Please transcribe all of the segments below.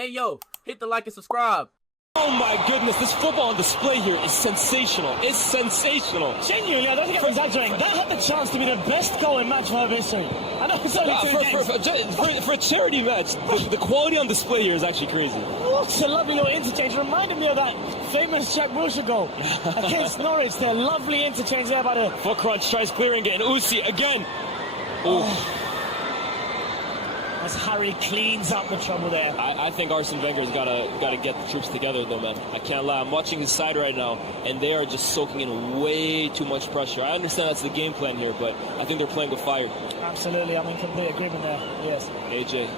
Hey yo, hit the like and subscribe. Oh my goodness, this football on display here is sensational. It's sensational. Genuinely, I don't think I'm exaggerating. That had the chance to be the best goal in match for history. I know it's only for a charity match, the quality on display here is actually crazy. What a lovely little interchange. Reminded me of that famous Jack Wilshere goal against Norwich. Their lovely interchange there by the... Foot crunch, tries clearing it, and Uzi again. Oh. As Harry cleans up the trouble there. I think Arsene Wenger's got to get the troops together, though, man. I can't lie. I'm watching his side right now, and they are just soaking in way too much pressure. I understand that's the game plan here, but I think they're playing with fire. Absolutely. I'm in complete agreement there. Yes. AJ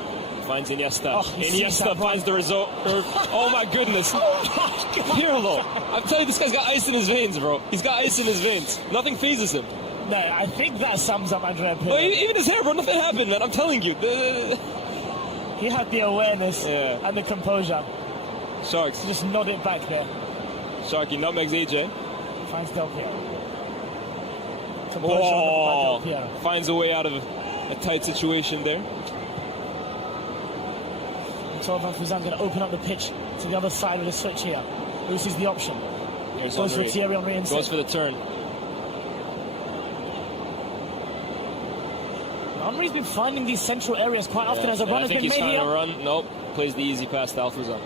finds Iniesta. Oh, Iniesta finds the result. Oh, my goodness. Pirlo. I'm telling you, this guy's got ice in his veins, bro. He's got ice in his veins. Nothing phases him. No, I think that sums up Andrea Pirlo. Well, even his hair, bro, nothing happened, man. I'm telling you. He had the awareness and the composure. Sharks. Just nod it back there. Sharky nutmegs AJ. Finds Del Piero. Oh, finds a way out of a tight situation there. Van Fuzan's going to open up the pitch to the other side of the switch here. This is the option. Goes for Thierry Henry inside. Goes for the turn. Henry's been finding these central areas quite often as a runner. I think he's trying to run. Nope. Plays the easy pass to Alfuzan.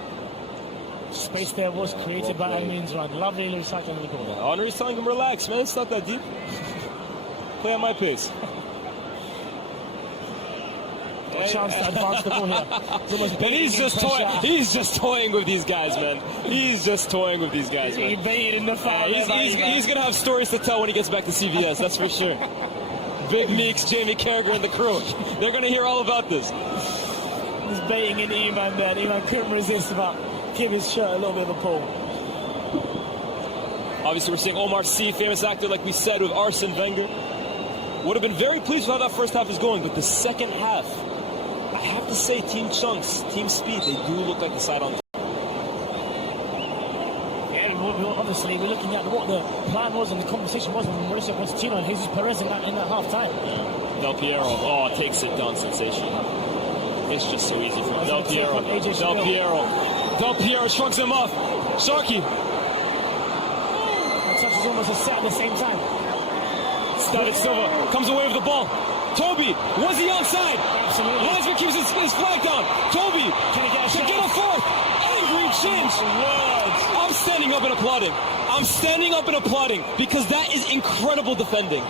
Space there was created by Henry's run. Lovely recycling of the ball. Yeah, Henry's telling him, relax, man. It's not that deep. Play at my pace. A chance to advance the ball here. And he's just toying with these guys, man. He's just toying with these guys, man. He's baiting the foul. He's going to have stories to tell when he gets back to CVS, that's for sure. Big Meeks, Jamie Carragher, and the crew. They're going to hear all about this. He's baiting in Iman there. Iman couldn't resist but give his shirt a little bit of a pull. Obviously, we're seeing Omar Sy, famous actor, like we said, with Arsene Wenger. Would have been very pleased with how that first half is going, but the second half, I have to say, Team Chunks, Team Speed, they do look like the side on top. Obviously, we're looking at what the plan was and the conversation was with Mauricio Pochettino and Jesus Perez in that half time. Del Piero, takes it down, sensation. It's just so easy for him. Del Piero shrugs him off. Sharky. That touch is almost a set at the same time. David Silva comes away with the ball. Toby, was he outside? Absolutely. Linesman keeps his flag down. Toby can get a fourth. Angry change. I'm standing up and applauding. I'm standing up and applauding because that is incredible defending.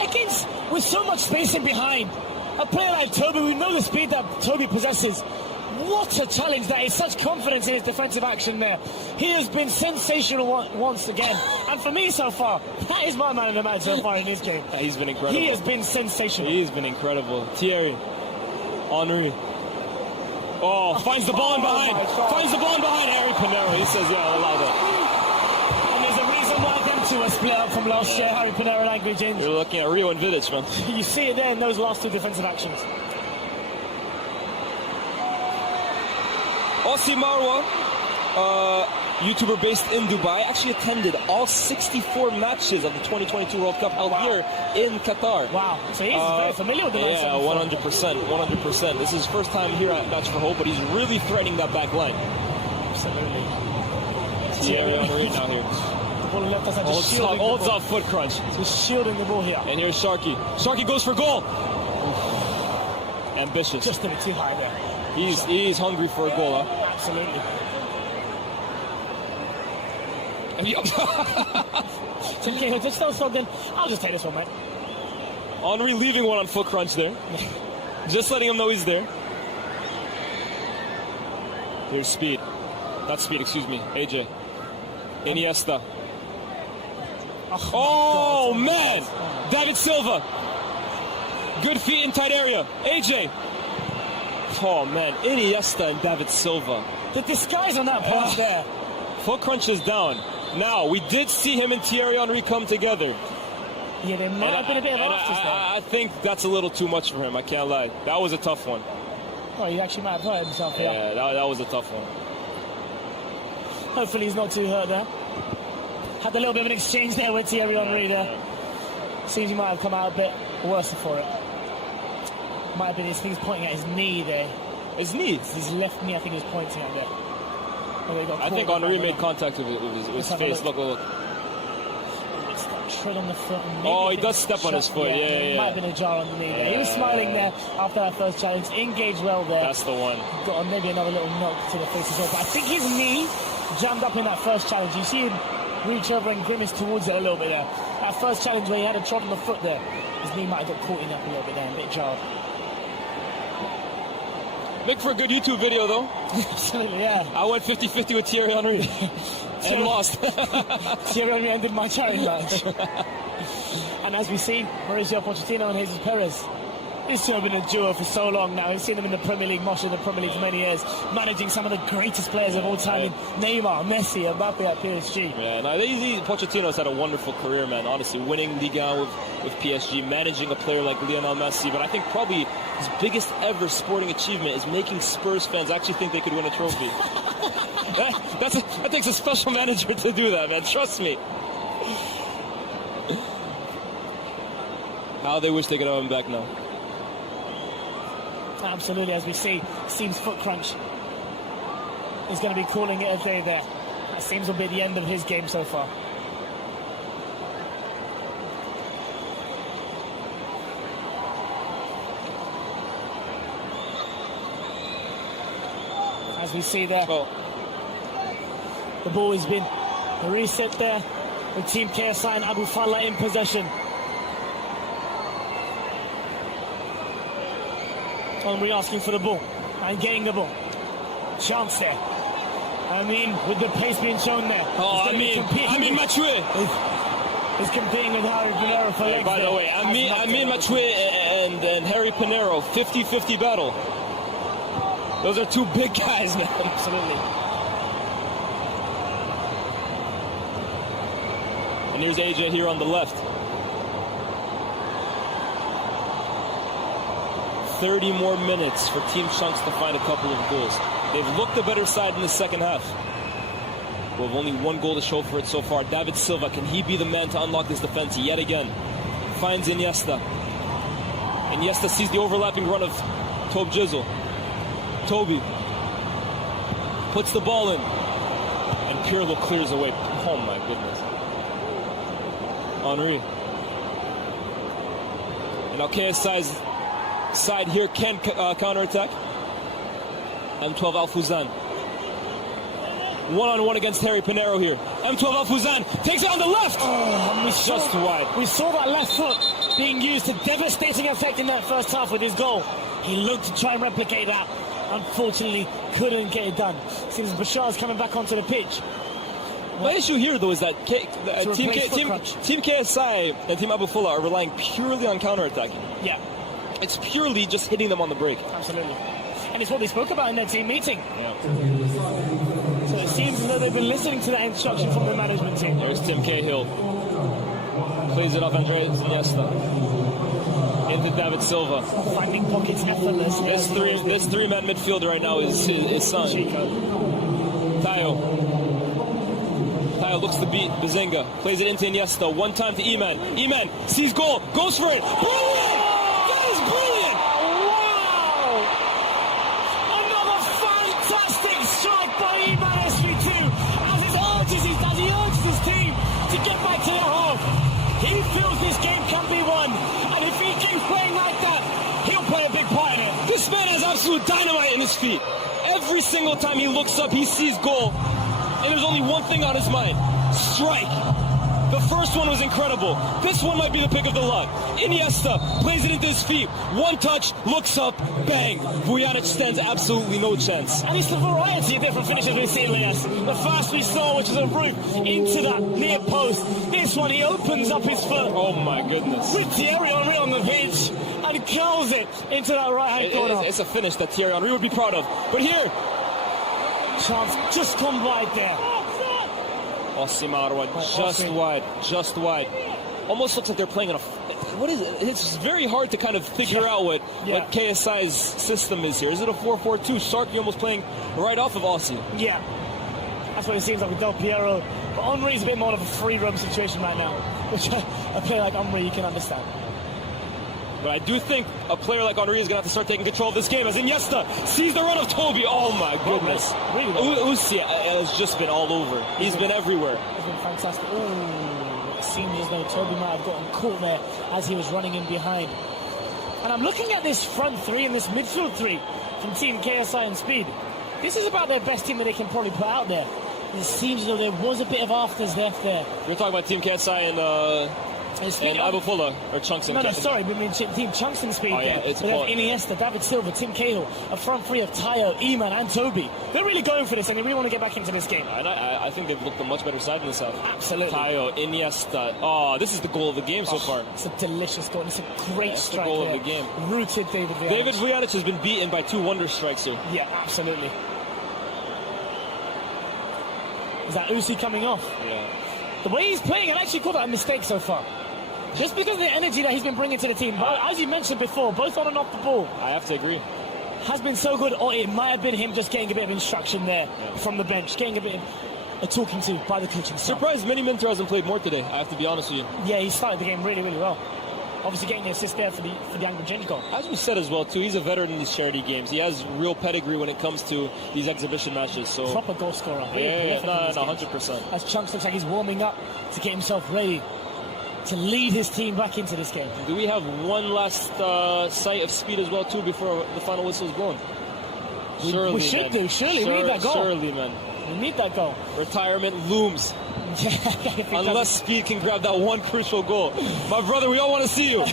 Against, with so much space in behind, a player like Toby, we know the speed that Toby possesses. What a challenge that is, such confidence in his defensive action there. He has been sensational once again. And for me so far, that is my man of the match so far in this game. He's been incredible. He has been sensational. He's been incredible. Thierry Henry. Oh, finds the ball in behind. Finds the ball in behind Harry Pinero. He says, yeah, I'll allow that. And there's a reason why them two are split up from last year, Harry Pinero and Angry James. You're looking at Rio and Vidic, man. You see it there in those last two defensive actions. Ossi Marwa, YouTuber based in Dubai, actually attended all 64 matches of the 2022 World Cup held here in Qatar. Wow. So he's very familiar with the line. Yeah, 100%. This is his first time here at Match for Hope, but he's really threatening that back line. Absolutely. Thierry Henry now here. The ball left us and holds up foot crunch. Just shielding the ball here. And here's Sharky. Sharky goes for goal. Ambitious. Just a bit too high there. He's hungry for a goal, huh? Absolutely. Okay, just throw something. I'll just take this one, mate. Henry leaving one on foot crunch there. Just letting him know he's there. Here's Speed. Not Speed, excuse me. AJ. Iniesta. Oh man! David Silva. Good feet in tight area. AJ. Oh man, Iniesta and David Silva. The disguise on that pass there. Foot crunch is down. Now, we did see him and Thierry Henry come together. Yeah, there might have been a bit of arches there. I think that's a little too much for him, I can't lie. That was a tough one. Oh, he actually might have hurt himself here. Yeah, that was a tough one. Hopefully he's not too hurt there. Had a little bit of an exchange there with Thierry Henry there. Seems he might have come out a bit worse for it. Might have been his things pointing at his knee there. His knee. His left knee, I think, is pointing at there. I think Henry made contact with his face. Look. It's that tread on the foot. Oh, he does step on his foot. Yeah. Might have been a jar on the knee there. He was smiling there after that first challenge. Engaged well there. That's the one. Got maybe another little knock to the face as well. But I think his knee jammed up in that first challenge. You see him reach over and grimace towards it a little bit there. That first challenge where he had a trod on the foot there. His knee might have got caught in up a little bit there, a bit jarred. Make for a good YouTube video, though. Absolutely, yeah. I went 50-50 with Thierry Henry and lost. Thierry Henry ended my challenge match. And as we see, Mauricio Pochettino and Jesus Perez. These two have been a duo for so long now. We've seen them in the Premier League, Mosh in the Premier League for many years, managing some of the greatest players of all time, Neymar, Messi, Mbappe at PSG. Yeah, no, Pochettino's had a wonderful career, man. Honestly, winning Ligue 1 with PSG, managing a player like Lionel Messi. But I think probably his biggest ever sporting achievement is making Spurs fans actually think they could win a trophy. that takes a special manager to do that, man. Trust me. How they wish they could have him back now. Absolutely, as we see, Seam's foot crunch is going to be calling it a day there. That seems to be the end of his game so far. As we see there, the ball has been reset there with Team KSI and Abu Fala in possession. Henry asking for the ball and getting the ball. Chance there. I mean, with the pace being shown there. Oh, I mean, Mathieu. He's competing with Harry Pinero for legs. By the way, I mean Mathieu and Harry Pinero, 50-50 battle. Those are two big guys, man. Absolutely. And here's AJ here on the left. 30 more minutes for Team Chunks to find a couple of goals. They've looked the better side in the second half. But with only one goal to show for it so far. David Silva, can he be the man to unlock this defense yet again? Finds Iniesta. Iniesta sees the overlapping run of Toby Jizzle. Toby puts the ball in. And Pirlo clears away. Oh my goodness. Henry. And now KSI's side here can counter-attack. M12 Alfuzan. One-on-one against Harry Pinero here. M12 Alfuzan takes it on the left. Just wide. We saw that left foot being used to devastating effect in that first half with his goal. He looked to try and replicate that. Unfortunately, couldn't get it done. Seems Bashar's coming back onto the pitch. My issue here, though, is that Team KSI and Team Abu Fula are relying purely on counter-attacking. Yeah. It's purely just hitting them on the break. Absolutely. And it's what they spoke about in their team meeting. Yeah. So it seems as though they've been listening to that instruction from the management team. There's Tim Cahill. Plays it off Andres Iniesta. Into David Silva. Finding pockets effortlessly. This three-man midfielder right now is his son. Tayo looks to beat Bazinga. Plays it into Iniesta. One time to Iman. Iman sees goal. Goes for it. Brilliant! That is brilliant! Wow! Another fantastic strike by Iman SG2 as he urges his team to get back to their half. He feels this game can be won. And if he keeps playing like that, he'll play a big part in it. This man has absolute dynamite in his feet. Every single time he looks up, he sees goal. And there's only one thing on his mind. Strike. The first one was incredible. This one might be the pick of the lot. Iniesta plays it into his feet. One touch, looks up, bang. Vujanic stands absolutely no chance. And it's the variety of different finishes we've seen, Elias. The first we saw, which is a root into that near post. This one, he opens up his foot. Oh my goodness. With Thierry Henry on the pitch and curls it into that right-hand corner. It's a finish that Thierry Henry would be proud of. But here, chance just gone wide there. Osimarwa, just wide. Almost looks like they're playing on a... What is it? It's very hard to kind of figure out what KSI's system is here. Is it a 4-4-2? Sharky almost playing right off of Aussie. Yeah. That's what it seems like with Del Piero. But Henry's a bit more of a free roam situation right now, which a player like Henry you can understand. But I do think a player like Henry is going to have to start taking control of this game as Iniesta sees the run of Toby. Oh my goodness. Uzi has just been all over. He's been everywhere. He's been fantastic. Ooh, it seems as though Toby might have gotten caught there as he was running in behind. And I'm looking at this front three and this midfield three from Team KSI and Speed. This is about their best team that they can probably put out there. It seems as though there was a bit of afters left there. You're talking about Team KSI and Abufula, or Chunks and sorry, we mean Team Chunks and Speed. Oh, yeah, they have Iniesta, David Silva, Tim Cahill, a front three of Tayo, Eman, and Toby. They're really going for this, and they really want to get back into this game. I think they've looked a much better side in this half. Absolutely. Tayo, Iniesta. Oh, this is the goal of the game so far. It's a delicious goal. It's a great strike. The goal of the game. Rooted David Villanic. David Villanic has been beaten by 2 wonder strikes here. Yeah, absolutely. Is that Uzi coming off? Yeah. The way he's playing, I've actually called that a mistake so far. Just because of the energy that he's been bringing to the team. But as you mentioned before, both on and off the ball. I have to agree. Has been so good, or it might have been him just getting a bit of instruction there from the bench, getting a bit of talking to by the coaching staff. Surprised Manny Minter hasn't played more today, I have to be honest with you. Yeah, he started the game really, really well. Obviously getting the assist there for the Anglo Change goal. As we said as well, too, he's a veteran in these charity games. He has real pedigree when it comes to these exhibition matches. So proper goal scorer. Yeah, 100%. As Chunks looks like he's warming up to get himself ready to lead his team back into this game. Do we have one last sight of Speed as well, too, before the final whistle is blown? We should do. Surely, we need that goal. Surely, man. We need that goal. Retirement looms. Unless Speed can grab that one crucial goal. My brother, we all want to see you.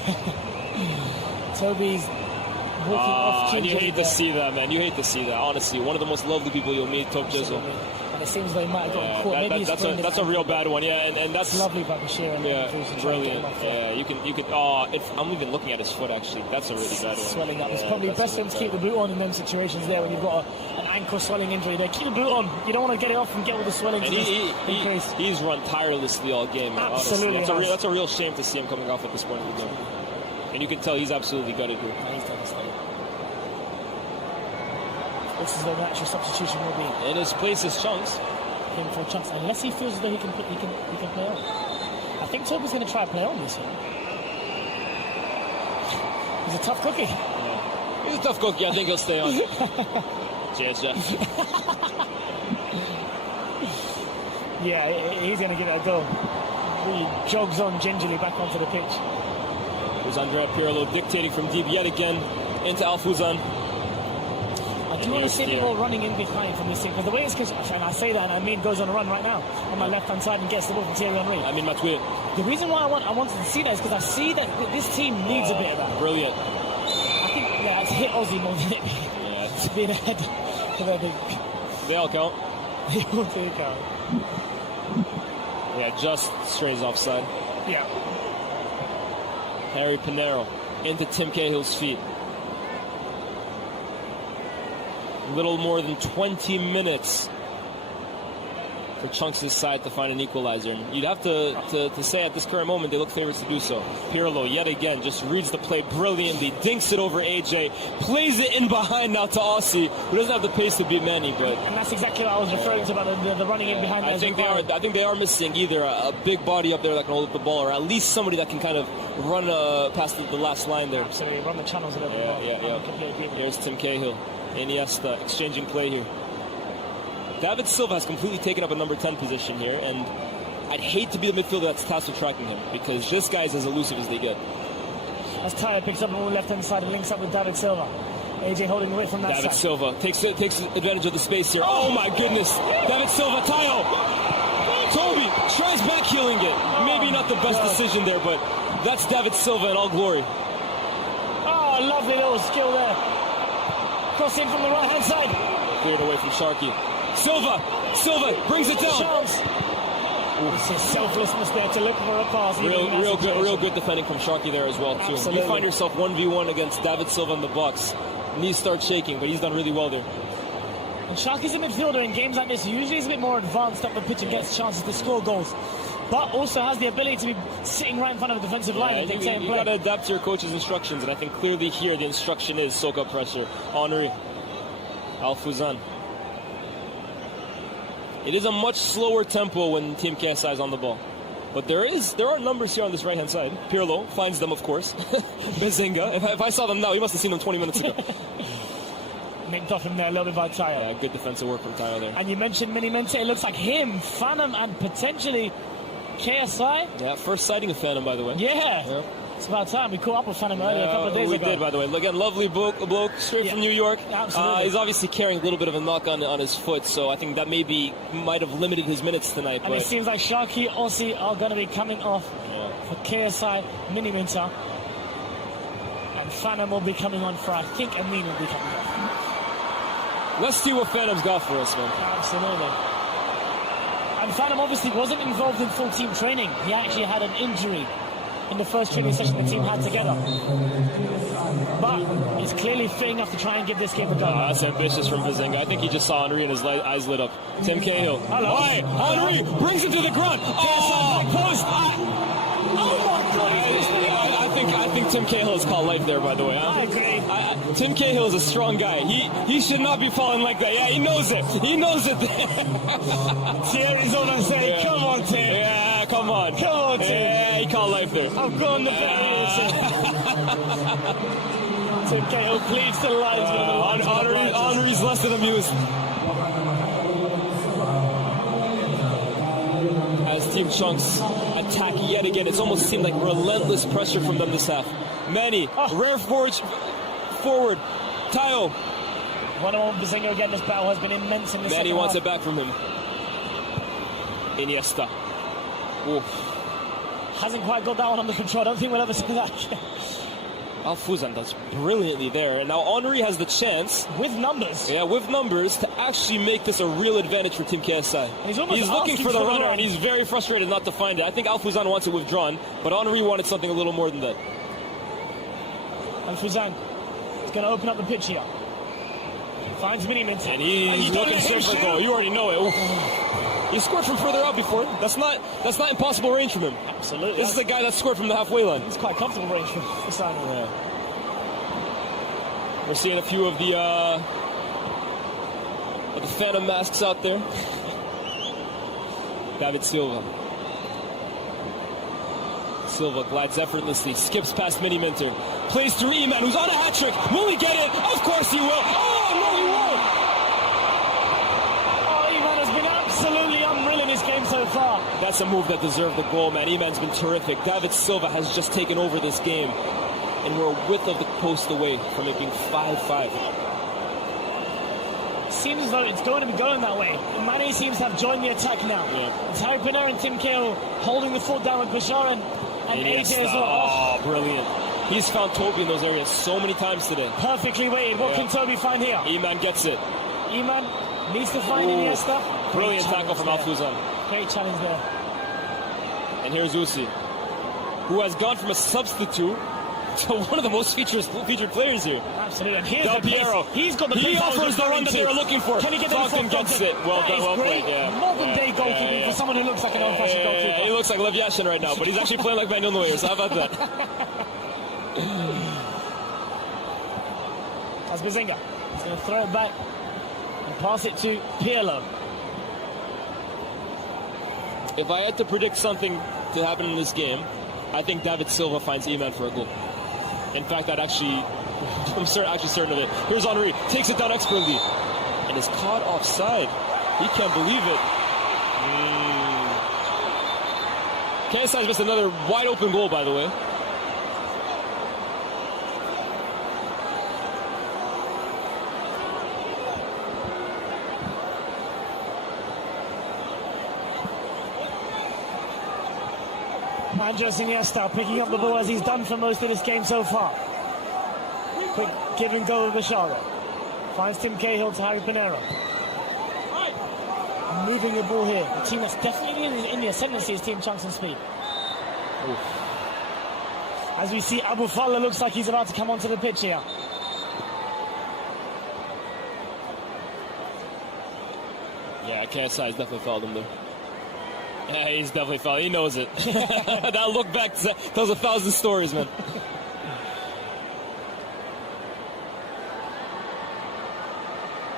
Toby's walking off. And you hate to see that, man. You hate to see that. Honestly, one of the most lovely people you'll meet, Top Jizzle. And it seems like he might have gotten caught. That's a real bad one, yeah. And that's lovely by Bashir. Brilliant. Yeah, you can. I'm even looking at his foot actually. That's a really bad one. Swelling up. It's probably best to keep the boot on in them situations there when you've got an ankle swelling injury there. Keep the boot on. You don't want to get it off and get all the swelling. And he's run tirelessly all game, man. Absolutely. That's a real shame to see him coming off at this point of the game. And you can tell he's absolutely gutted here. He's devastated. This is the natural substitution will be. In his place is Chunks. Him for Chunks, unless he feels as though he can play on. I think Toby's going to try to play on this one. He's a tough cookie. Yeah. He's a tough cookie. I think he'll stay on. Cheers, Jeff. Yeah, he's going to get that goal. He jogs on gingerly back onto the pitch. There's Andrea Pirlo dictating from deep yet again into Alfuzan. I do want to see people running in behind from this team, because the way it's and I say that and I mean goes on a run right now on my left-hand side and gets the ball from Thierry Henry. I mean, Mathieu. The reason why I wanted to see that is because I see that this team needs a bit of that. Brilliant. I think it's hit Aussie more than it being ahead of everything. They all count. They all do count. Yeah, just strays offside. Yeah. Harry Pinero into Tim Cahill's feet. Little more than 20 minutes for Chunks' side to find an equalizer. And you'd have to say at this current moment they look favorites to do so. Pirlo yet again just reads the play brilliantly, dinks it over AJ, plays it in behind now to Aussie, who doesn't have the pace to beat Manny. And that's exactly what I was referring to about the running in behind. I think they are missing either a big body up there that can hold up the ball, or at least somebody that can kind of run past the last line there. Absolutely, run the channels a little bit more. Yeah. Here's Tim Cahill. Iniesta exchanging play here. David Silva has completely taken up a number 10 position here, and I'd hate to be the midfielder that's tasked with tracking him, because this guy's as elusive as they get. As Tayo picks up on the left-hand side and links up with David Silva. AJ holding away from that David side. Silva takes advantage of the space here. Oh my goodness! David Silva, Tayo! Toby tries back-heeling it. Maybe not the best decision there, but that's David Silva in all glory. Oh, lovely little skill there. Crossing from the right-hand side. Cleared away from Sharkey. Silva brings it down. Chance. It's his selflessness there to look for a pass. Real good defending from Sharkey there as well, too. Absolutely. You find yourself 1v1 against David Silva in the box. Knees start shaking, but he's done really well there. And Sharkey's a midfielder in games like this. Usually he's a bit more advanced up the pitch and gets chances to score goals, but also has the ability to be sitting right in front of the defensive line and dictating play. You got to adapt to your coach's instructions, and I think clearly here the instruction is soak up pressure. Henry, Alfuzan. It is a much slower tempo when Team KSI is on the ball. But there are numbers here on this right-hand side. Pirlo finds them, of course. Bazinga. If I saw them now, he must have seen them 20 minutes ago. Nicked off him there a little bit by Tayo. Yeah, good defensive work from Tayo there. And you mentioned Minimente. It looks like him, Phantom, and potentially KSI. Yeah, first sighting of Phantom, by the way. Yeah. It's about time. We caught up with Phantom earlier a couple of days ago. We did, by the way. Again, lovely bloke straight from New York. Absolutely. He's obviously carrying a little bit of a knock on his foot, so I think that might have limited his minutes tonight. And it seems like Sharky, Aussie are going to be coming off for KSI, Miniminter. And Phantom will be coming on for, I think, Amin will be coming off. Let's see what Phantom's got for us, man. Absolutely. And Phantom obviously wasn't involved in full team training. He actually had an injury in the first training session the team had together. But he's clearly fit enough to try and get this game done. That's ambitious from Bazinga. I think he just saw Henry and his eyes lit up. Tim Cahill. Hello. Why? Henry brings him to the ground. Post. Oh my God! I think Tim Cahill has called life there, by the way. I agree. Tim Cahill is a strong guy. He should not be falling like that. Yeah, he knows it. He knows it. Thierry's on and saying, come on, Tim. Yeah, come on. Come on, Tim. Yeah, he called life there. I'm going to bury Tim Cahill pleads to the linesman. Henry's less than amused. As Team Chunks attack yet again, it's almost seemed like relentless pressure from them this half. Manny, rare forward. Tayo. One-on-one Bazinga again. This battle has been immense in the second half. Manny wants it back from him. Iniesta. Oof. Hasn't quite got that one under control. I don't think we'll ever see that. Alfuzan does brilliantly there. And now Henry has the chance. With numbers. Yeah, with numbers to actually make this a real advantage for Team KSI. He's looking for the runner, and he's very frustrated not to find it. I think Alfuzan wants it withdrawn, but Henry wanted something a little more than that. Alfuzan is going to open up the pitch here. Finds Miniminter. And he's looking for a goal. You already know it. Oof. He scored from further out before. That's not impossible range from him. Absolutely. This is the guy that scored from the halfway line. It's quite comfortable range for Simon. Yeah. We're seeing a few of the Phantom masks out there. David Silva. Silva glides effortlessly, skips past Miniminter, plays through Eman, who's on a hat trick. Will he get it? Of course he will. Oh, no, he won't. Oh, Eman has been absolutely unreal in his game so far. That's a move that deserved the goal, man. Eman's been terrific. David Silva has just taken over this game, and we're a width of the post away from it being 5-5. Seems as though it's going to be going that way. Mane seems to have joined the attack now. Yeah. It's Harry Pinner and Tim Cahill holding the fort down with Bashar and AJ as well. Oh, brilliant. He's found Toby in those areas so many times today. Perfectly weighted. What can Toby find here? Eman gets it. Eman needs to find Iniesta. Brilliant tackle from Alfuzan. Great challenge there. And here's Uzi, who has gone from a substitute to one of the most featured players here. Absolutely. And here's Del the Piero. pace. He's got the He pace offers the run that they were looking for. Can he get Falcon gets it. Well done, well played. Yeah. Modern day goalkeeping for someone who looks like an old-fashioned goalkeeper. He looks like Lev Yashin right now, but he's actually playing like Manuel Neuer, so how about that? That's Bazinga. He's going to throw it back and pass it to Pirlo. If I had to predict something to happen in this game, I think David Silva finds Eman for a goal. In fact, I'm actually certain of it. Here's Henry, takes it down expertly, and is caught offside. He can't believe it. KSI's missed another wide open goal, by the way. Andres Iniesta picking up the ball as he's done for most of this game so far. Quick give and go with Bashara. Finds Tim Cahill to Harry Pinero. Moving the ball here. The team that's definitely in the ascendancy is Team Chunks and Speed. Oof. As we see, Abu Falla looks like he's about to come onto the pitch here. Yeah, KSI's definitely fouled him there. Yeah, he's definitely fouled. He knows it. That look back tells 1,000 stories, man.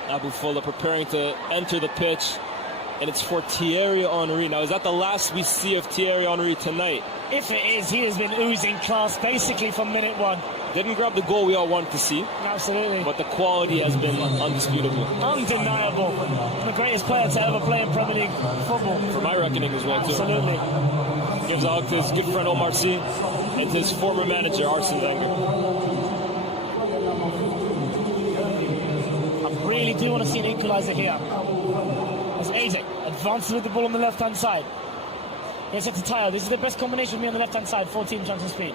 Abu Falla preparing to enter the pitch. and it's for Thierry Henry. Now, is that the last we see of Thierry Henry tonight? If it is, he has been oozing class basically from minute one. Didn't grab the goal we all wanted to see. Absolutely. But the quality has been undisputable. Undeniable. The greatest player to ever play in Premier League football. For my reckoning as well, too. Absolutely. Gives out to his good friend Omar Sy and to his former manager, Arsene Wenger. I really do want to see an equaliser here. As AJ advances with the ball on the left-hand side. Here's it to Tayo. This is the best combination for me on the left-hand side for Team Chunks and Speed.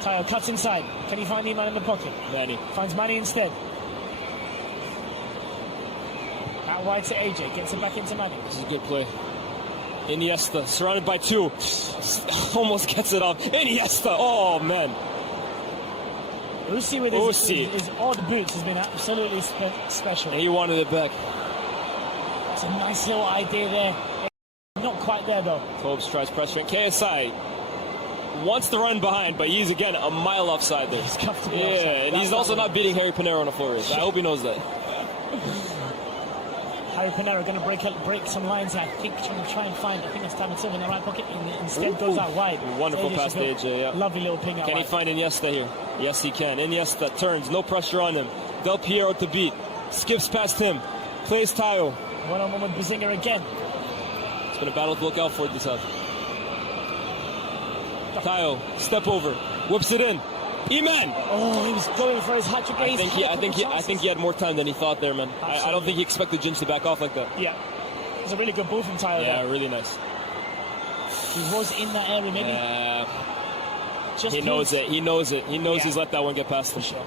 Tayo cuts inside. Can he find the man in the pocket? Manny. Finds Manny instead. Out wide to AJ. Gets it back into Manny. This is a good play. Iniesta, surrounded by two. Almost gets it off. Iniesta. Oh, man. Usi with his odd boots has been absolutely special. And he wanted it back. It's a nice little idea there. Not quite there, though. Tobes tries pressuring. KSI wants to run behind, but he's, again, a mile offside there. He's comfortably offside. Yeah, and he's also not beating Harry Pinero on the floor. I hope he knows that. Harry Pinero going to break some lines here. I think try and find, I think it's David Silva in the right pocket. Instead goes out wide. Wonderful pass to AJ, yeah. Lovely little ping out Can wide. he find Iniesta here? Yes, he can. Iniesta turns, no pressure on him. Del Piero to beat. Skips past him. Plays Tayo. One-on-one with Bazinga again. It's been a battle to look out for this half. Tayo, step over, whips it in. Iman! Oh, he was going for his hat-trick. I think he had more time than he thought there, man. I don't think he expected Ginge to back off like that. Yeah. It was a really good ball from Tayo. Yeah, there. really nice. He was in that area, maybe. He knows it. He knows it. He knows Yeah. he's let that one get past him. For sure.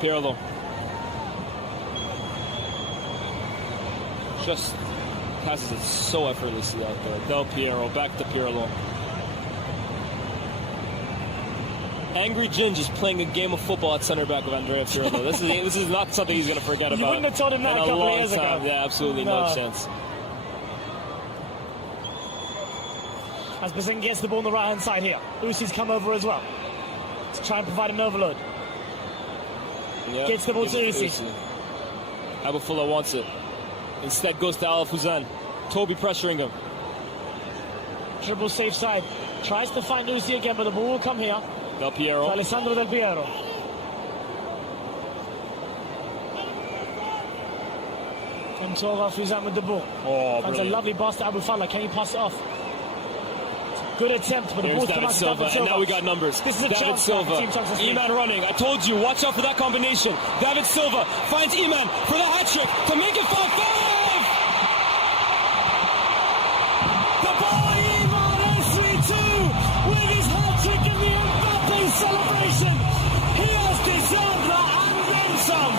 Pirlo. Just passes it so effortlessly out there. Del Piero, back to Pirlo. Angry Ginge is playing a game of football at center back of Andrea Pirlo. This is not something he's going to forget about. You wouldn't have told him that in a couple long of years time. ago. Yeah, absolutely no chance. As Bazinga gets the ball on the right-hand side here. Usi's come over as well to try and provide an overload. Yep. Gets the ball to Usi. Abufula wants it. Instead goes to Al Fuzan. Toby pressuring him. Dribble safe side. Tries to find Usi again, but the ball will come here. Del Piero. Alessandro Del Piero. Comes over Fuzan with the ball. Oh, Finds a lovely pass to Abufala. Can he pass it off? Good attempt, but the Here's ball's come David out to Silva, David Silva. and now we got numbers. This is a David chance Silva. for Team Chunks and Speed. Iman running. I told you, watch out for that combination. David Silva finds Iman for the hat trick to make it 5-5. The boy Iman SV2 with his hat trick in the Mbappe celebration. He has deserved that and then some.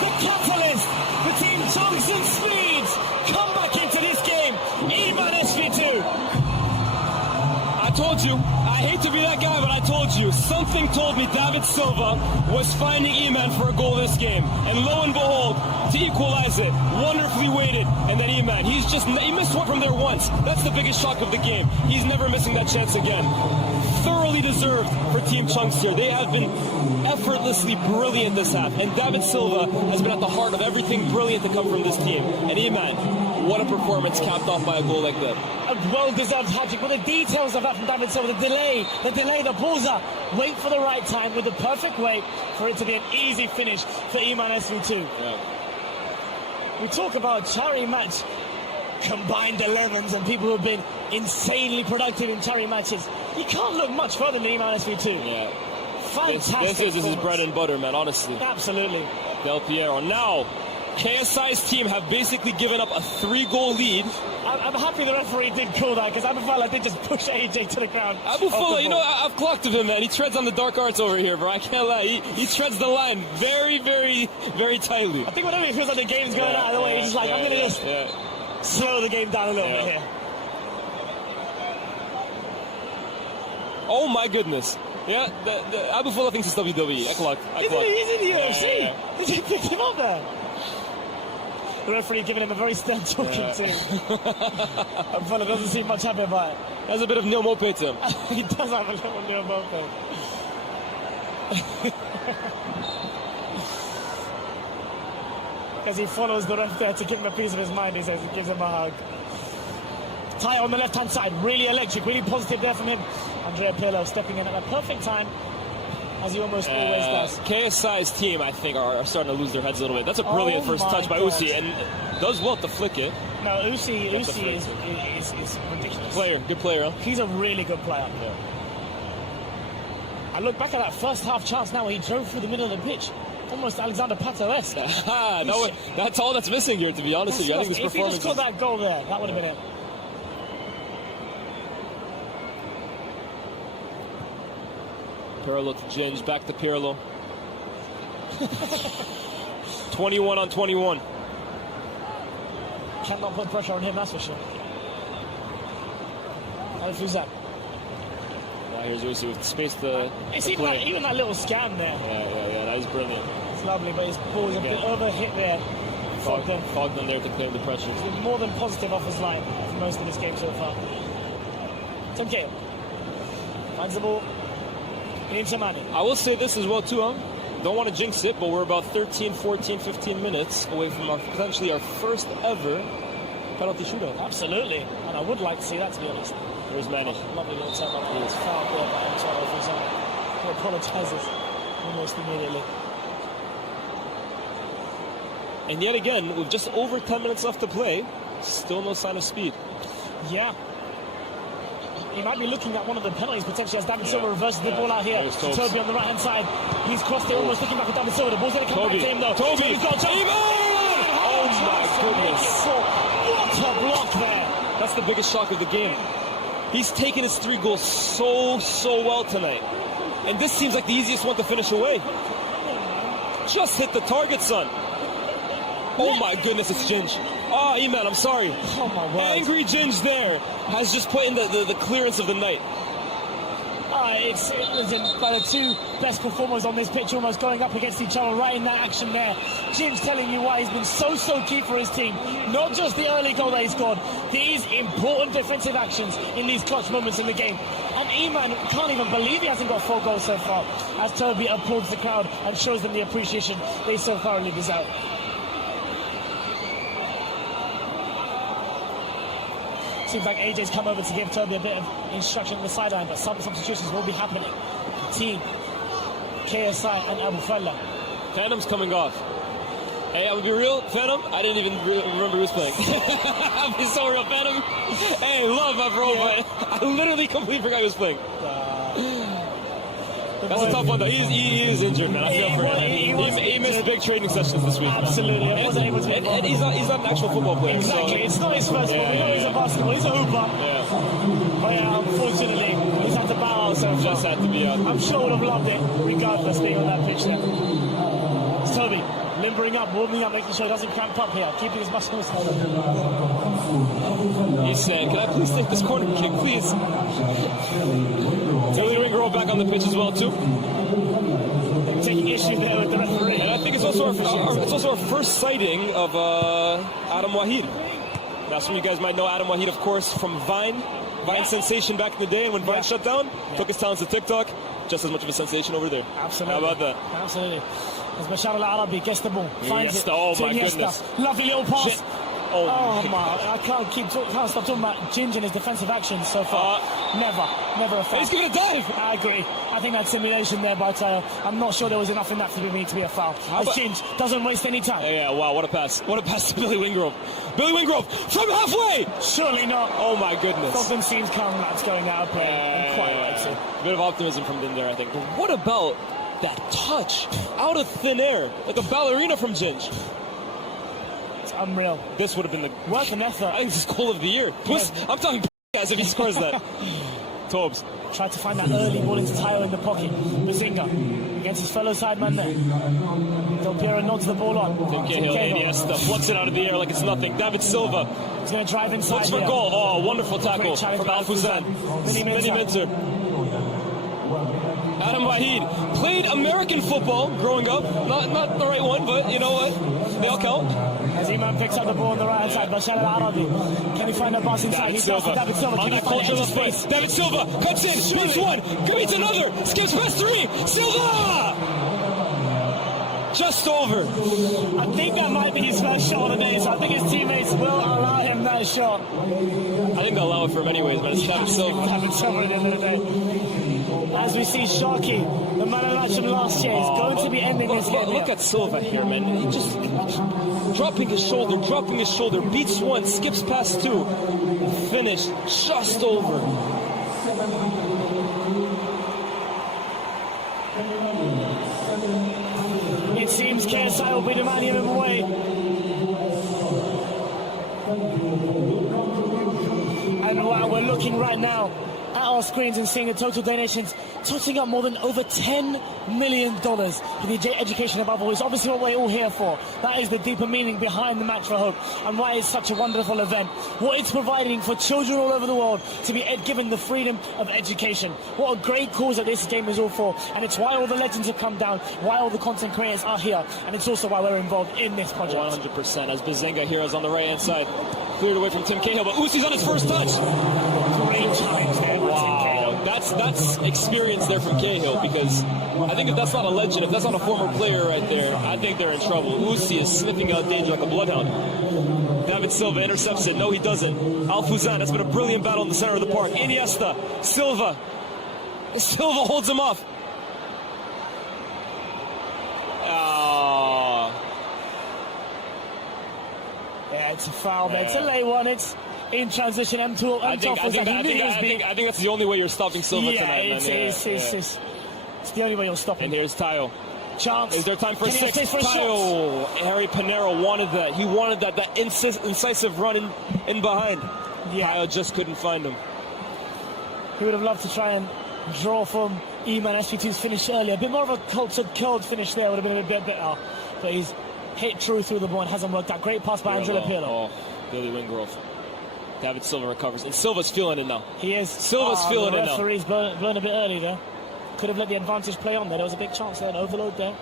The catalyst, the Team Chunks and Speeds come back into this game. Iman SV2. I told you, I hate to be that guy, but I told you, something told me David Silva was finding Iman for a goal this game. And lo and behold, to equalize it, wonderfully weighted, and then Iman, he missed one from there once. That's the biggest shock of the game. He's never missing that chance again. Thoroughly deserved for Team Chunks here. They have been effortlessly brilliant this half, and David Silva has been at the heart of everything brilliant to come from this team. And Iman, what a performance capped off by a goal like that. A well-deserved hat-trick, but the details of that from David Silva, the delay, the pausa, wait for the right time with the perfect weight for it to be an easy finish for Iman SV2. Yeah. We talk about charity match combined 11s and people who have been insanely productive in charity matches. You can't look much further than Iman SV2. Yeah. Fantastic. This is his bread and butter, man, honestly. Absolutely. Del Piero. Now, KSI's team have basically given up a 3-goal lead. I'm happy the referee did call that, because Abufala did just push AJ to the ground. Abufala, you know, I've clocked with him, man. He treads on the dark arts over here, bro. I can't lie. He treads the line very, very, very tightly. I think whenever he feels like the game's going out of the way, he's just like, I'm going to just slow the game down a little bit here. Oh, my goodness. Yeah, the Abufala thinks it's WWE. I clocked. He's in the UFC. He just picked him up there. The referee giving him a very stern talking to. Abufala doesn't seem much happy about it. Has a bit of Neil Mope to him. He does have a little Neil Mope. As he follows the ref there to give him a piece of his mind, he says, he gives him a hug. Ty on the left-hand side, really electric, really positive there from him. Andrea Pirlo stepping in at a perfect time, as he almost always does. KSI's team, I think, are starting to lose their heads a little bit. That's a brilliant first touch by Usi, and does well to flick it. No, Usi is ridiculous. Good player, huh? He's a really good player. Yeah. I look back at that first half chance now where he drove through the middle of the pitch. Almost Alexander Pato-esque. That's all that's missing here, to be honest with you. I think this if performance. If he just got that goal there, that would have been it. Pirlo to Ginge, back to Pirlo. 21 on 21. Cannot put pressure on him, that's for sure. Who's that? Here's Uzi with space to play. Even that little scam there. Yeah, that was brilliant. It's lovely, but his ball is a bit overhit there. Fogged on there to clear the pressure. He's been more than positive off his line for most of this game so far. Tonke finds the ball into Mane. I will say this as well, too, don't want to jinx it, but we're about 13, 14, 15 minutes away from potentially our first ever penalty shootout. Absolutely, and I would like to see that, to be honest. Here's Mane. Lovely little tap on it. It's foul there by Antonio for example. He apologises almost immediately. And yet again, with just over 10 minutes left to play, still no sign of speed. Yeah. He might be looking at one of the penalties potentially as David Silva reverses the ball out here. Toby on the right hand side. He's crossed it, almost looking back at David Silva. The ball's going to come back to him though. Toby's got Oh my goodness. What a block there. That's the biggest shock of the game. He's taken his 3 goals so well tonight. And this seems like the easiest one to finish away. Just hit the target, son. Oh my goodness, it's Ginge. Oh, E-Man, I'm sorry. Oh my word. Angry Ginge there has just put in the clearance of the night. It was by the 2 best performers on this pitch almost going up against each other right in that action there. Jim's telling you why he's been so key for his team. Not just the early goal that he scored, these important defensive actions in these clutch moments in the game. And E-Man can't even believe he hasn't got 4 goals so far as Toby applauds the crowd and shows them the appreciation they so thoroughly deserve. Seems like AJ's come over to give Toby a bit of instruction on the sideline, but some substitutions will be happening. Team, KSI and Abu Falla. Phantom's coming off. Hey, I'm gonna be real, Phantom, I didn't even remember who was playing. I'll be so real, Phantom. Hey, love my bro, but I literally completely forgot he was playing. That's a tough one, though. He is injured, man. I feel for him. He missed big training sessions this week. Absolutely. And he's not an actual football player. Exactly. So. It's not his first ball. We know he's a basketball. He's a hooper. Yeah. But yeah, unfortunately, he's had to bow out so far. Just had to be out. I'm sure would have loved it, regardless, being on that pitch there. It's Toby, limbering up, warming up, making sure he doesn't cramp up here, keeping his muscles. He's saying, can I please take this corner kick, please? Billy Winger back on the pitch as well, too. Taking issue there with the referee. And I think it's also our first sighting of Adam Wahid. Now, some of you guys might know Adam Wahid, of course, from Vine sensation back in the day. And when Vine shut down, took his talents to TikTok. Just as much of a sensation over there. Absolutely. How about that? Absolutely. As Bashar Al-Arabi gets the ball, finds it. Oh my goodness. Lovely little pass. Oh my! I can't stop talking about Ginge and his defensive actions so far. Never a foul. He's giving a dive. I agree. I think that simulation there by Tayo. I'm not sure there was enough in that to be a foul. As Ginge doesn't waste any time. Yeah, wow, what a pass! What a pass to Billy Wingrove. Billy Wingrove from halfway. Surely not. Oh my goodness. Something seems calm. That's going out of play. And quite right too. A bit of optimism from Din there, I think. But what about that touch out of thin air, like a ballerina from Ginge? Unreal. This would have been the work and effort. I think this is goal of the year. I'm talking guys if he scores that. Tobes tried to find that early ball into Tayo in the pocket. Bazinga against his fellow sideman there. Del Piero nods the ball on. Iniesta flucks it out of the air like it's nothing. David Silva. He's going to drive inside. Looks for goal. Oh, wonderful tackle from Al-Fuzan. Many Minter. Adam Wahid played American football growing up. Not the right one, but you know what? They all count. As Iman picks up the ball on the right hand side, Bashar Al-Arabi. Can he find a pass inside? David Silva. David Silva. On the culture of space. David Silva cuts in. Shoots one. Commits another. Skips past 3. Silva! just over. I think that might be his first shot of the day, so I think his teammates will allow him that shot. I think they'll allow it for him anyways, but it's David Silva. David Silva at the end of the day. As we see Sharky, the man of the match from last year, is going to be ending this game. Look at Silva here, man. He just dropping his shoulder, beats one, skips past two, finished just over. It seems KSI will be demanding him away. And wow, we're looking right now at our screens and seeing the total donations totaling up more than over $10 million for the education above all. It's obviously what we're all here for. That is the deeper meaning behind the Match for Hope and why it's such a wonderful event. What it's providing for children all over the world to be given the freedom of education. What a great cause that this game is all for. And it's why all the legends have come down, why all the content creators are here, and it's also why we're involved in this project. 100%. As Bazinga here is on the right-hand side. Cleared away from Tim Cahill, but Usy's on his first touch. 3 times there. Wow, that's experience there from Cahill, because I think if that's not a legend, if that's not a former player right there, I think they're in trouble. Usy is sniffing out danger like a bloodhound. David Silva intercepts it. No, he doesn't. Alfuzan, that's been a brilliant battle in the center of the park. Iniesta, Silva. Silva holds him off. Yeah, it's a foul there. It's a late one. It's in transition. I think that's the only way you're stopping Silva tonight. It's the only way you'll stop him. And here's Tayo. Chance. Is there time for six? Tayo. Harry Panero wanted that. He wanted that incisive run in behind. Yeah. Tayo just couldn't find him. He would have loved to try and draw from E-Man SG2's finish earlier. A bit more of a cultured, cold finish there would have been a bit better. But he's hit through the ball and hasn't worked out. Great pass by Angelo Pirlo. Oh, Billy Wingrove. David Silva recovers. And Silva's feeling it now. He is. Silva's feeling it now. The referee's blown a bit early there. Could have let the advantage play on there. There was a big chance there, an overload there.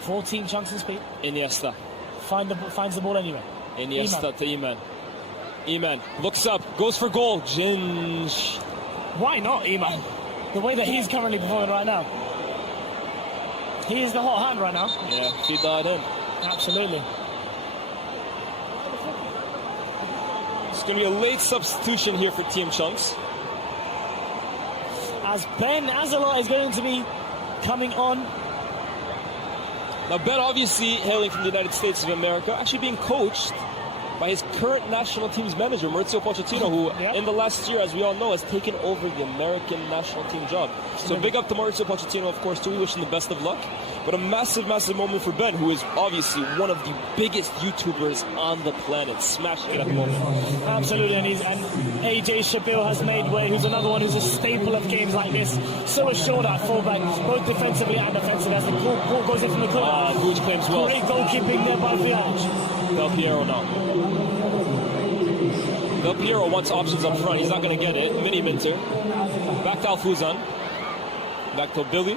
14 chunks in speed. Iniesta. Finds the ball anyway. Iniesta to Iman. Iman looks up, goes for goal. Ginge. Why not Iman? The way that he's currently performing right now. He is the hot hand right now. Yeah, feed that in. Absolutely. It's going to be a late substitution here for Team Chunks. As Ben Azelot is going to be coming on. Now Ben, obviously hailing from the United States of America, actually being coached by his current national team's manager, Maurizio Pochettino, who in the last year, as we all know, has taken over the American national team job. So big up to Maurizio Pochettino, of course, too. We wish him the best of luck. But a massive, massive moment for Ben, who is obviously one of the biggest YouTubers on the planet. Smashing it at the moment. Absolutely, and AJ Shabil has made way, who's another one who's a staple of games like this. So assured at fullback, both defensively and offensively, as the ball goes in from the corner. Vuj claims well. Great goalkeeping there by Vianch. Del Piero now. Del Piero wants options up front. He's not going to get it. Mini Minter. Back to Alfuzan. Back to Billy.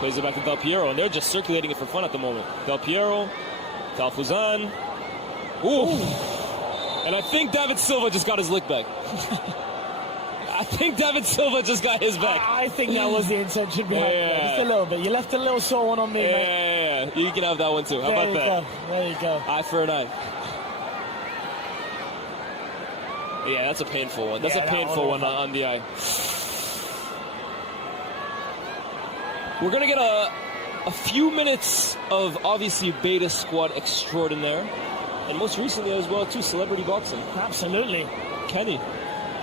Plays it back to Del Piero, and they're just circulating it for fun at the moment. Del Piero to Alfuzan. Ooh. And I think David Silva just got his lick back. I think David Silva just got his back. I think that was the intention behind it. Just a little bit. You left a little sore one on me, mate. Yeah. You can have that one too. How about that? There you go. Eye for an eye. Yeah, that's a painful one. That's a painful one on the eye. We're going to get a few minutes of, obviously, Beta Squad extraordinaire. And most recently as well, too, celebrity boxing. Absolutely. Kenny.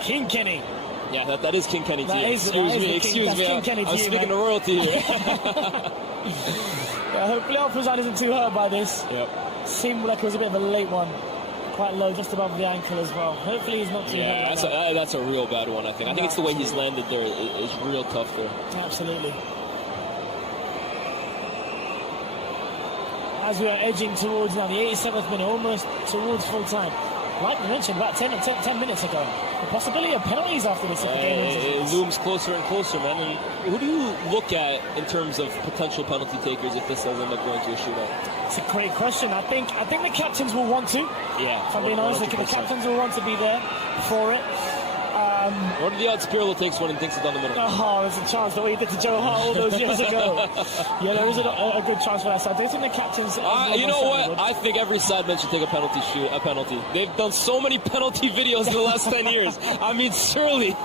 King Kenny. Yeah, that is King Kenny to you. Excuse me. I'm speaking to royalty here. Hopefully Alfuzan isn't too hurt by this. Yep. Seemed like it was a bit of a late one. Quite low, just above the ankle as well. Hopefully he's not too hurt. Yeah, that's a real bad one, I think. I think it's the way he's landed there is real tough there. Absolutely. As we are edging towards now the 87th minute, almost towards full time. Like we mentioned about 10 minutes ago, the possibility of penalties after this. It looms closer and closer, man. And who do you look at in terms of potential penalty takers if this does end up going to a shootout? It's a great question. I think the captains will want to. Yeah. If I'm being honest, the captains will want to be there for it. What are the odds Pirlo takes one and thinks it's down the middle? Oh, there's a chance that what he did to Joe Hart all those years ago. Yeah, there is a good chance for that side. Do you think the captain's... You know what? I think every sideman should take a penalty. They've done so many penalty videos in the last 10 years. I mean, surely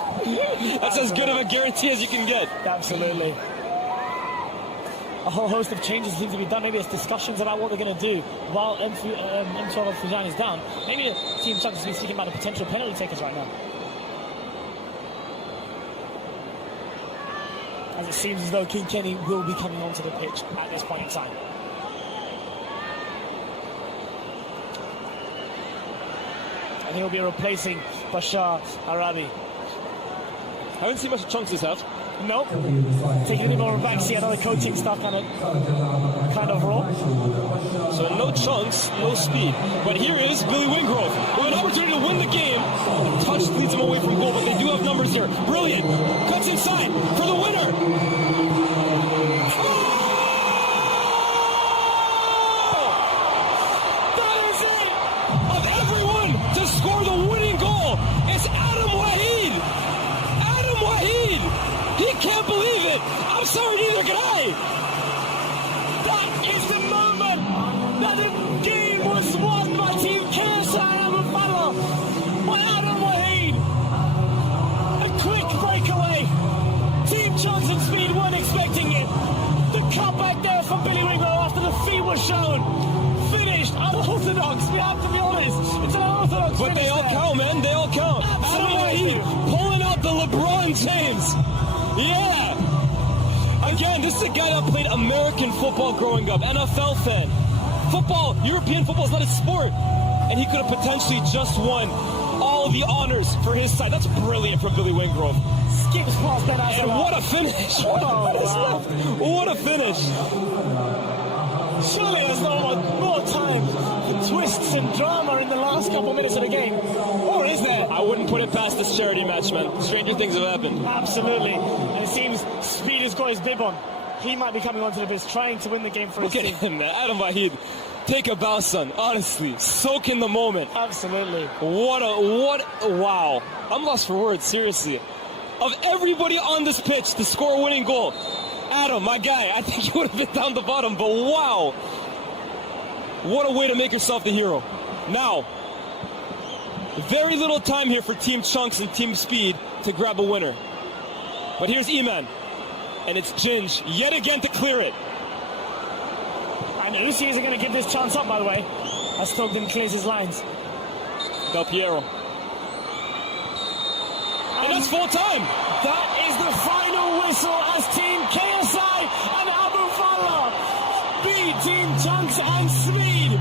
that's as good of a guarantee as you can get. Absolutely. A whole host of changes seem to be done. Maybe it's discussions about what they're going to do while M12 Fujian is down. Maybe Team Chunk is speaking about the potential penalty takers right now. As it seems as though King Kenny will be coming onto the pitch at this point in time. And he'll be replacing Bashar Arabi. I haven't seen much of Chunks this half. Nope. Taking a bit more of a backseat, another coaching stuff kind of role. So no Chunks, no speed. But here is Billy Wingrove with an opportunity to win the game. The touch leads him away from goal, but they do have numbers here. Brilliant. Cuts inside for the winner. That is it. Of everyone to score the winning goal, it's Adam Waheed. Adam Waheed. He can't believe it. I'm sorry, neither can I. That is the moment that the game was won by Team KSI Abufala by Adam Waheed. A quick breakaway. Team Johnson Speed weren't expecting it. The cutback there from Billy Wingrove after the feet were shown. Finished unorthodox. We have to be honest. It's an unorthodox But they all count, man. They all count. Adam Waheed pulling out the LeBron James. Yeah! Again, this is a guy that played American football growing up, NFL fan. Football, European football is not a sport. And he could have potentially just won all the honors for his side. That's brilliant from Billy Wingrove. Skips past Ben Azar. And what a finish! What a finish! Surely there's more time for twists and drama in the last couple minutes of the game. Or is there? I wouldn't put it past this charity match, man. Stranger things have happened. Absolutely. And it seems Speed has got his bib on. He might be coming onto the pitch trying to win the game for his team. Look at him, man. Adam Waheed. Take a bow, son. Honestly. Soak in the moment. Absolutely. Wow. I'm lost for words, seriously. Of everybody on this pitch to score a winning goal, Adam, my guy, I think you would have been down the bottom, but wow. What a way to make yourself the hero. Now, very little time here for Team Chunks and Team Speed to grab a winner. But here's E-Man, and it's Ginge yet again to clear it. And Uzi isn't going to give this chance up, by the way, as Stogden clears his lines. Del Piero. And that's full time. That is the final whistle as Team KSI and Abufala beat Team Chunks and Speed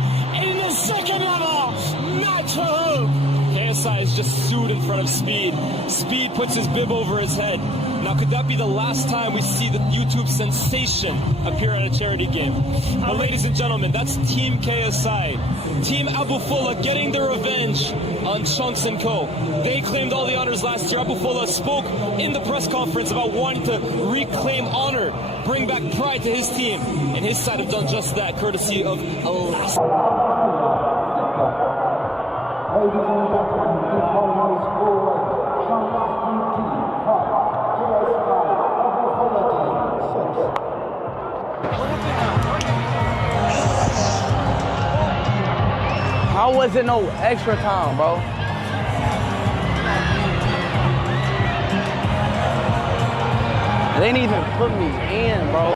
in the second level match for hope. KSI is just sued in front of Speed. Speed puts his bib over his head. Now, could that be the last time we see the YouTube sensation appear at a charity game? But ladies and gentlemen, that's Team KSI. Team Abufala getting their revenge on Chunks & Co. They claimed all the honors last year. Abufala spoke in the press conference about wanting to reclaim honor, bring back pride to his team. And his side have done just that, courtesy of Alaska. Ladies and gentlemen, the following score, Chunks team 5, KSI Abufala team 6. How was it no extra time, bro? They didn't even put me in, bro.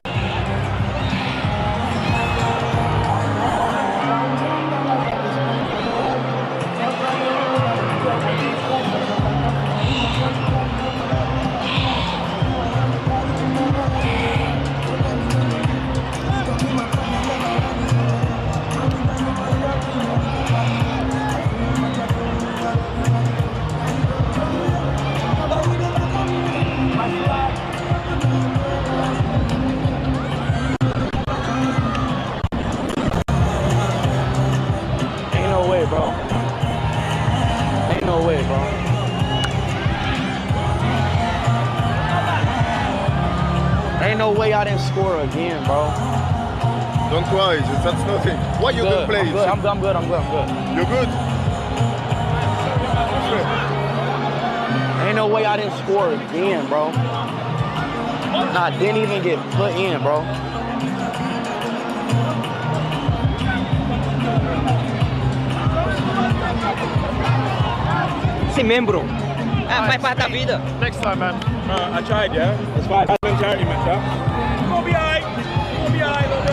Ain't no way I didn't score again, bro. Don't worry, that's nothing. Why you don't play? I'm good. You're good? Ain't no way I didn't score again, bro. Nah, didn't even get put in, bro. Esse membro. Faz parte da vida. Next time, man. I tried, yeah? It's fine. I've been charity match, yeah? We'll be alright. We'll be alright,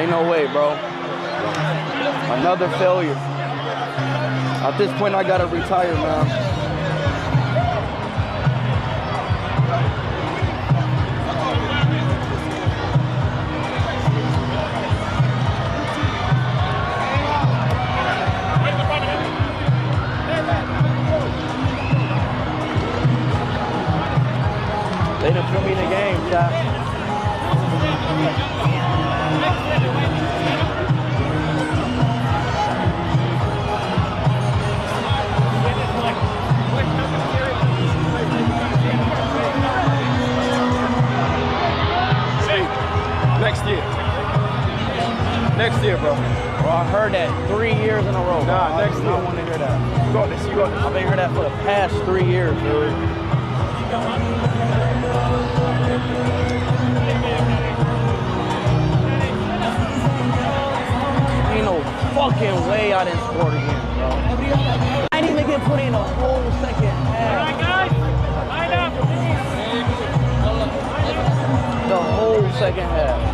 Ain't no way, bro. Another failure. At this point, I gotta retire, man. They done put me in the game, chat. Next year, bro. Bro, I heard that 3 years in a row. Nah, next year. I want to hear that. You got this, you got this. I've been hearing that for the past 3 years, dude. Ain't no fucking way I didn't score again, bro. I didn't even get put in a whole second half. All right, guys. Line up. The whole second half.